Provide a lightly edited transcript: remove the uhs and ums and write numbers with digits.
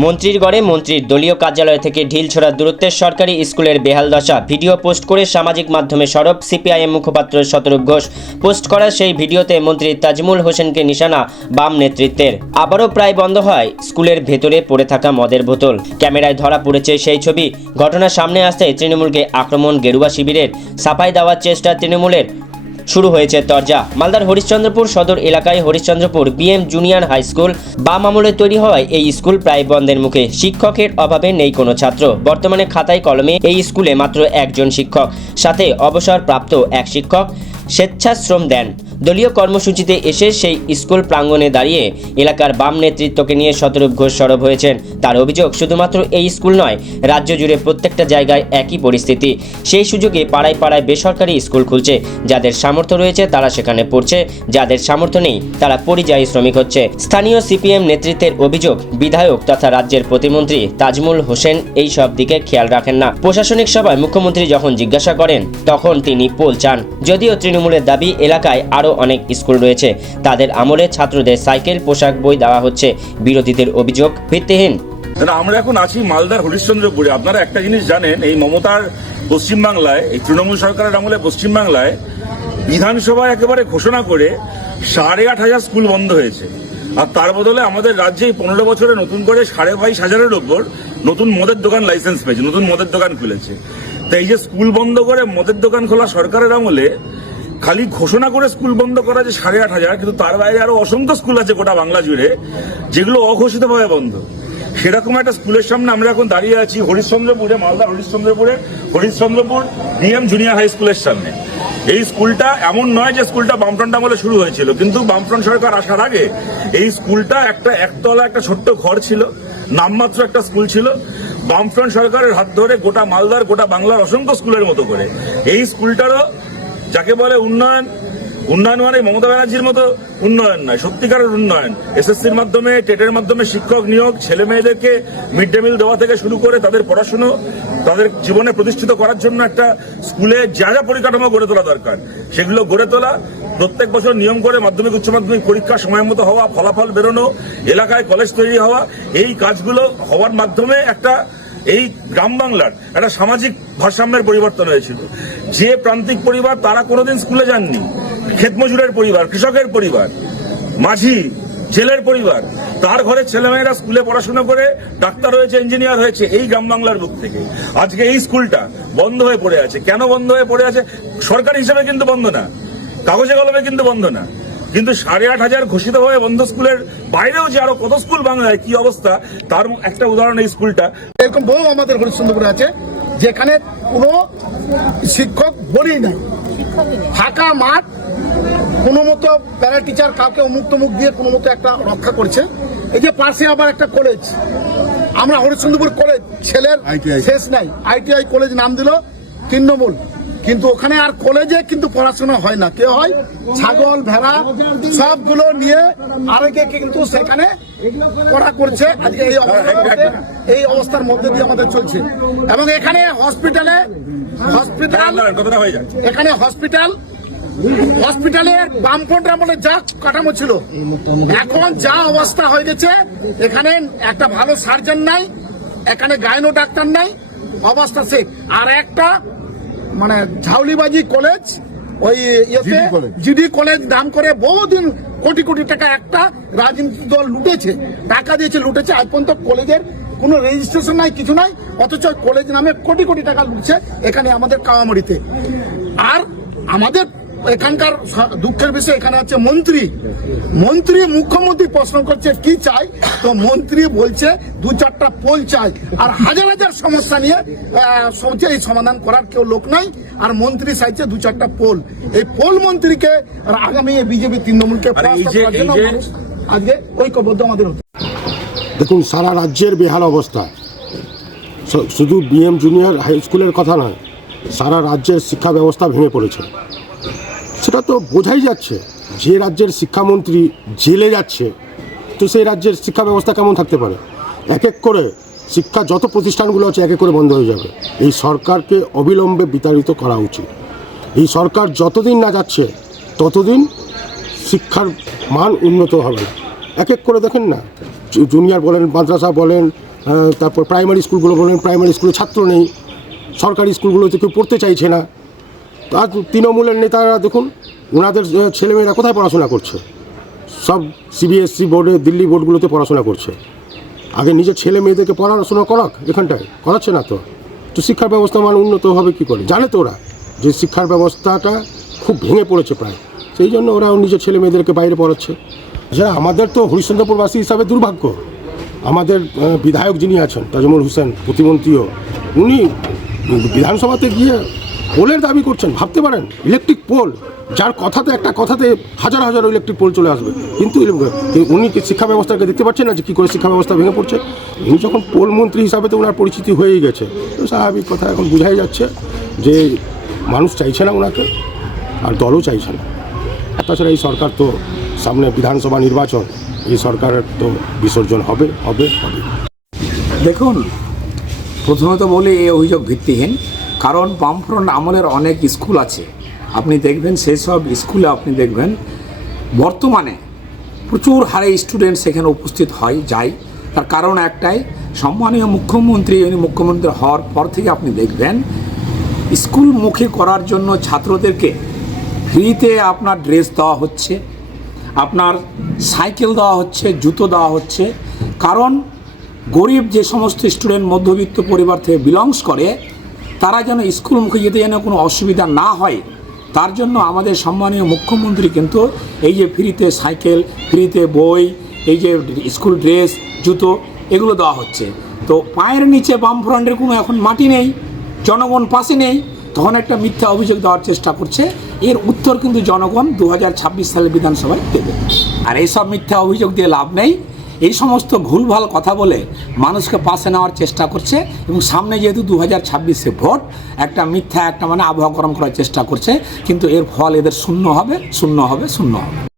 মন্ত্রীর গড়ে মন্ত্রীর দলীয় কার্যালয় থেকে ঢিলছোড়া দূরত্বের সরকারি স্কুলের বেহাল দশা ভিডিও পোস্ট করে সামাজিক মাধ্যমে সরব সিপিআইএম মুখপাত্র শতরূপ ঘোষ। পোস্ট করা সেই ভিডিওতে মন্ত্রী তাজমুল হোসেনকে নিশানা বাম নেতৃত্বের। আবারও প্রায় বন্ধ হয় স্কুলের ভেতরে পড়ে থাকা মদের বোতল। ক্যামেরায় ধরা পড়েছে সেই ছবি। ঘটনা সামনে আসতে তৃণমূলকে আক্রমণ গেরুয়া শিবিরের। সাফাই দেওয়ার চেষ্টা তৃণমূলের। শুরু হয়েছে তরজা। মালদার হরিশ্চন্দ্রপুর সদর এলাকায় Harishchandrapur BM junior high school. বাম আমলে তৈরি হওয়ায় এই স্কুল প্রায় বন্ধের মুখে। শিক্ষকের অভাবে নেই কোনো ছাত্র। বর্তমানে খাতায় কলমে এই স্কুলে মাত্র একজন শিক্ষক, সাথে অবসরপ্রাপ্ত এক শিক্ষক স্বেচ্ছাশ্রম দেন। দলীয় কর্মসূচিতে এসে সেই স্কুল প্রাঙ্গণে দাঁড়িয়ে এলাকার বাম নেতৃত্বকে নিয়ে শতরূপ ঘোষ সরব হয়েছেন। তার অভিযোগ, শুধুমাত্র এই স্কুল নয়, রাজ্য জুড়ে প্রত্যেকটা জায়গায় একই পরিস্থিতি। সেই সুযোগে পাড়ায় পাড়ায় বেসরকারি স্কুল খুলছে। যাদের সামর্থ্য রয়েছে তারা সেখানে পড়ছে, যাদের সামর্থ্য নেই তারা পরিযায়ী শ্রমিক হচ্ছে। স্থানীয় সিপিএম নেতৃত্বের অভিযোগ, বিধায়ক তথা রাজ্যের প্রতিমন্ত্রী তাজমুল হোসেন এই সব দিকে খেয়াল রাখেন না। প্রশাসনিক সভায় মুখ্যমন্ত্রী যখন জিজ্ঞাসা করেন তখন তিনি পোল চান। যদিও তৃণমূলের দাবি এলাকায় আরও অনেক স্কুল রয়েছে, তাদের আমলে ছাত্রদের সাইকেল, পোশাক, বই দেওয়া হচ্ছে। বিরোধীদের অভিযোগ ভিত্তিহীন। আমরা এখন আছি মালদার হরিশ্চন্দ্রপুরে। আপনারা একটা জিনিস জানেন, এই মমতার পশ্চিমবাংলায়, এই তৃণমূল সরকারের আমলে পশ্চিমবাংলায় বিধানসভায় একেবারে ঘোষণা করে 8,500 স্কুল বন্ধ হয়েছে। আর তার বদলে আমাদের রাজ্যে 15 বছরে নতুন করে 22,500-এর ওপর নতুন মদের দোকান লাইসেন্স পেয়েছে, নতুন মদের দোকান খুলেছে। তাই এই যে স্কুল বন্ধ করে মদের দোকান খোলা সরকারের আমলে খালি ঘোষণা করে স্কুল বন্ধ করা যে 8,500, কিন্তু তার বাইরে আরো অসংখ্য স্কুল আছে গোটা বাংলা জুড়ে যেগুলো অঘোষিতভাবে বন্ধ। সেরকম একটা স্কুলের সামনে আমরা এখন দাঁড়িয়ে আছি হরিশ্চন্দ্রপুরে, Malda Harishchandrapur BM junior high স্কুলের সামনে। এই স্কুলটা এমন নয় যে স্কুলটা বামফ্রন্ট আমলে শুরু হয়েছিল, কিন্তু বামফ্রন্ট সরকার আসার আগে এই স্কুলটা একটা একতলা একটা ছোট্ট ঘর ছিল, নামমাত্র একটা স্কুল ছিল। বামফ্রন্ট সরকারের হাত ধরে গোটা মালদার, গোটা বাংলার অসংখ্য স্কুলের মতো করে এই স্কুলটারও যাকে বলে উন্নয়ন মানে মমতা ব্যানার্জির মতো উন্নয়ন নয়, সত্যিকারের উন্নয়ন। এসএসসির মাধ্যমে, টেটের মাধ্যমে শিক্ষক নিয়োগ, ছেলে মেয়েদেরকে মিড ডে মিল দেওয়া থেকে শুরু করে তাদের পড়াশুনো, তাদের জীবনে প্রতিষ্ঠিত করার জন্য একটা স্কুলে যা যা পরিকাঠামো গড়ে তোলা দরকার সেগুলো গড়ে তোলা। প্রত্যেক বছর নিয়ম করে মাধ্যমিক, উচ্চ মাধ্যমিক পরীক্ষা সময় মতো হওয়া, ফলাফল বেরোনো, এলাকায় কলেজ তৈরি হওয়া, এই কাজগুলো হওয়ার মাধ্যমে একটা এই গ্রাম বাংলার একটা সামাজিক ভারসাম্যের পরিবর্তন হয়েছিল। যে প্রান্তিক পরিবার তারা কোনোদিন স্কুলে যাননি, ক্ষেতমজুরের পরিবার, কৃষকের পরিবার, মাঝি, জেলের পরিবার, তার ঘরের ছেলেমেয়েরা স্কুলে পড়াশোনা করে ডাক্তার হয়েছে, ইঞ্জিনিয়ার হয়েছে এই গ্রাম বাংলার বুক থেকে। আজকে এই স্কুলটা বন্ধ হয়ে পড়ে আছে। কেন বন্ধ হয়ে পড়ে আছে? সরকারি হিসেবে কিন্তু বন্ধ না, কাগজে কলমে কিন্তু বন্ধ না, কিন্তু 8,500 ঘোষিত হয়ে বন্ধ স্কুলের বাইরেও যে আরো কত স্কুল বাংলায় কি অবস্থা তার একটা উদাহরণ এই স্কুলটা। এরকম বহু আমাদের হরিশ্চন্দ্রপুরে আছে যেখানে কোনো শিক্ষক বলি নাই, ফাঁকা মাঠ, কোনো মতো প্যারা টিচার কাউকে অমুক তমুক দিয়ে কোনো মতো একটা রক্ষা করছে। এই যে পাশে আবার একটা কলেজ, আমরা হরিশ্চন্দ্রপুর কলেজ, ছেলের শেষ নাই, ITI কলেজ নাম দিল তৃণমূল, কিন্তু ওখানে আর কলেজে কিন্তু পড়াশোনা হয় না। কে হয়? ছাগল, ভেড়া সবগুলো নিয়ে আরেকে কিন্তু সেখানে পড়া করছে। আজকে এই অবস্থার মধ্যে দিয়ে আমাদের চলছে। এবং এখানে হসপিটালে বামফ্রন্ট আমলে যা কাঠামো ছিল, এখন যা অবস্থা হয়ে গেছে, এখানে একটা ভালো সার্জন নাই, এখানে গাইনো ডাক্তার নাই, অবস্থা সে। আর একটা মানে ঝাউলিবাজি কলেজ, ওই জিডি কলেজ নাম করে বহুদিন কোটি কোটি টাকা একটা রাজনীতি দল লুটেছে, টাকা দিয়েছে, লুটেছে। আজ পর্যন্ত কলেজের কোনো রেজিস্ট্রেশন নাই, কিছু নাই, অথচ কলেজ নামে কোটি কোটি টাকা লুটছে এখানে আমাদের কাওয়ামুড়িতে। আর আমাদের এখানকার দুঃখের বিষয়, এখানে আছে মন্ত্রী মুখ্যমন্ত্রী প্রশ্ন করছে কি চাই, তো মন্ত্রী বলছে 2-4টা পোল চাই, আর হাজার হাজার সমস্যা নিয়ে এই সমাধান করার কেউ লোক নাই। আর মন্ত্রী চাইছে 2-4টা পোল। এই পোল মন্ত্রীকে আগামী বিজেপি তৃণমূলকে আজকে ঐক্যবদ্ধ আমাদের হতে। দেখুন, সারা রাজ্যের বেহাল অবস্থা, শুধু বিএম জুনিয়র হাই স্কুলের কথা নয়, সারা রাজ্যের শিক্ষা ব্যবস্থা ভেঙে পড়েছে। সেটা তো বোঝাই যাচ্ছে। যে রাজ্যের শিক্ষামন্ত্রী জেলে যাচ্ছে, তো সেই রাজ্যের শিক্ষা ব্যবস্থা কেমন থাকতে পারে? এক এক করে শিক্ষা যত প্রতিষ্ঠানগুলো আছে এক এক করে বন্ধ হয়ে যাবে। এই সরকারকে অবিলম্বে বিতাড়িত করা উচিত। এই সরকার যতদিন না যাচ্ছে ততদিন শিক্ষার মান উন্নত হবে। এক এক করে দেখেন না, জুনিয়র বলেন, মাদ্রাসা বলেন, তারপর প্রাইমারি স্কুলগুলো বলেন, প্রাইমারি স্কুলে ছাত্র নেই, সরকারি স্কুলগুলোতে কেউ পড়তে চাইছে না। আর তৃণমূলের নেতারা দেখুন ওনাদের ছেলেমেয়েরা কোথায় পড়াশোনা করছে, সব সিবিএসসি বোর্ডে, দিল্লি বোর্ডগুলোতে পড়াশোনা করছে। আগে নিজের ছেলে মেয়েদেরকে পড়াশোনা করাক, এখানটায় করাচ্ছে না তো শিক্ষার ব্যবস্থা মানে উন্নত হবে কী করে? জানে তো ওরা যে শিক্ষার ব্যবস্থাটা খুব ভেঙে পড়েছে প্রায়, সেই জন্য ওরা নিজের ছেলে মেয়েদেরকে বাইরে পড়াচ্ছে। আচ্ছা, আমাদের তো হরিশ্চন্দ্রপুরবাসী হিসাবে দুর্ভাগ্য, আমাদের বিধায়ক যিনি আছেন তাজমুল হোসেন প্রতিমন্ত্রীও, উনি বিধানসভাতে গিয়ে পোলের দাবি করছেন। ভাবতে পারেন, ইলেকট্রিক পোল, যার কথাতে একটা কথাতে হাজার হাজার ইলেকট্রিক পোল চলে আসবে, কিন্তু উনি শিক্ষা ব্যবস্থাকে দেখতে পাচ্ছেন না যে কী করে শিক্ষা ব্যবস্থা ভেঙে পড়ছে। উনি যখন পোল মন্ত্রী হিসাবে তো ওনার পরিচিতি হয়েই গেছে, তো স্বাভাবিক কথা এখন বোঝাই যাচ্ছে যে মানুষ চাইছে না ওনাকে, আর দলও চাইছে না। তাছাড়া এই সরকার তো সামনে বিধানসভা নির্বাচন, এই সরকারের তো বিসর্জন হবে হবে হবে। দেখুন, প্রথমত বলি এই অভিযোগ ভিত্তিহীন, কারণ বামফ্রন্ট আমলের অনেক স্কুল আছে, আপনি দেখবেন সেই সব স্কুলে আপনি দেখবেন বর্তমানে প্রচুর হারে স্টুডেন্ট সেখানে উপস্থিত যায়। তার কারণ একটাই, সম্মানীয় মুখ্যমন্ত্রী মুখ্যমন্ত্রী হওয়ার পর থেকে আপনি দেখবেন স্কুলমুখী করার জন্য ছাত্রদেরকে ফ্রিতে আপনার ড্রেস দেওয়া হচ্ছে, আপনার সাইকেল দেওয়া হচ্ছে, জুতো দেওয়া হচ্ছে। কারণ গরিব যে সমস্ত স্টুডেন্ট মধ্যবিত্ত পরিবার থেকে বিলংস করে, তারা যেন স্কুলমুখী যেতে যেন কোনো অসুবিধা না হয়, তার জন্য আমাদের সম্মানীয় মুখ্যমন্ত্রী কিন্তু এই যে ফ্রিতে সাইকেল, ফ্রিতে বই, এই যে স্কুল ড্রেস, জুতো, এগুলো দেওয়া হচ্ছে। তো পায়ের নিচে বামফ্রন্টের কোনো এখন মাটি নেই, জনগণ পাশে নেই, তখন একটা মিথ্যা অভিযোগ দেওয়ার চেষ্টা করছে। এর উত্তর কিন্তু জনগণ 2026 সালের বিধানসভায় দেবে। আর এইসব মিথ্যা অভিযোগ দিয়ে লাভ নেই, এই সমস্ত ভুলভাল কথা বলে মানুষকে পাশে নেওয়ার চেষ্টা করছে, এবং সামনে যেহেতু 2026-এ ভোট, একটা মিথ্যা একটা মানে আবহাওয়া গরম করার চেষ্টা করছে, কিন্তু এর ফল এদের শূন্য হবে, শূন্য হবে, শূন্য হবে।